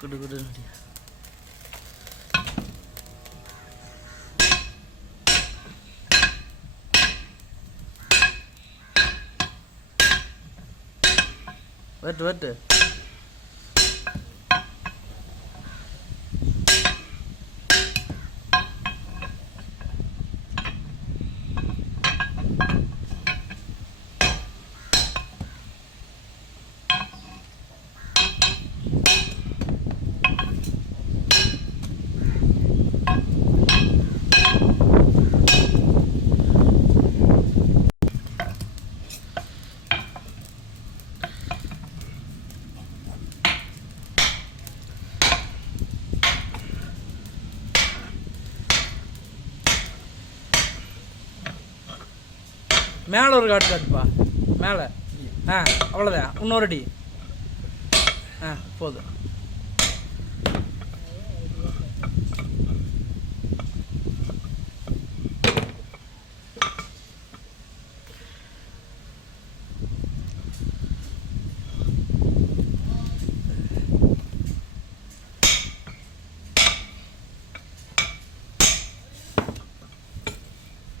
குடு குடு வெட்டு வெட்டு. மேலே ஒரு காட்டு காட்டுப்பா. மேலே. ஆ அவ்வளோதான் இன்னொரு அடி. ஆ போதும்.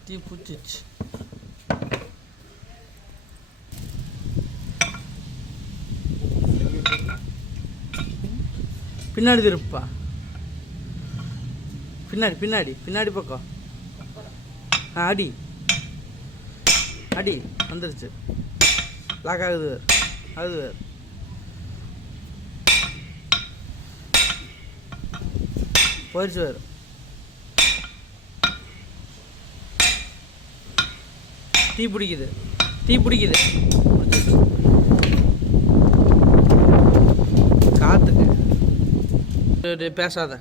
தீ பிடிச்சிச்சு பின்னாடி திருப்பா பின்னாடி பின்னாடி பின்னாடி பக்கம். ஆ அடி. அடி வந்துருச்சு. லாக் ஆகுது. வேறு வேறு போயிடுச்சு வேறு. தீ பிடிக்குது. தீ பிடிக்குது. পেশাদা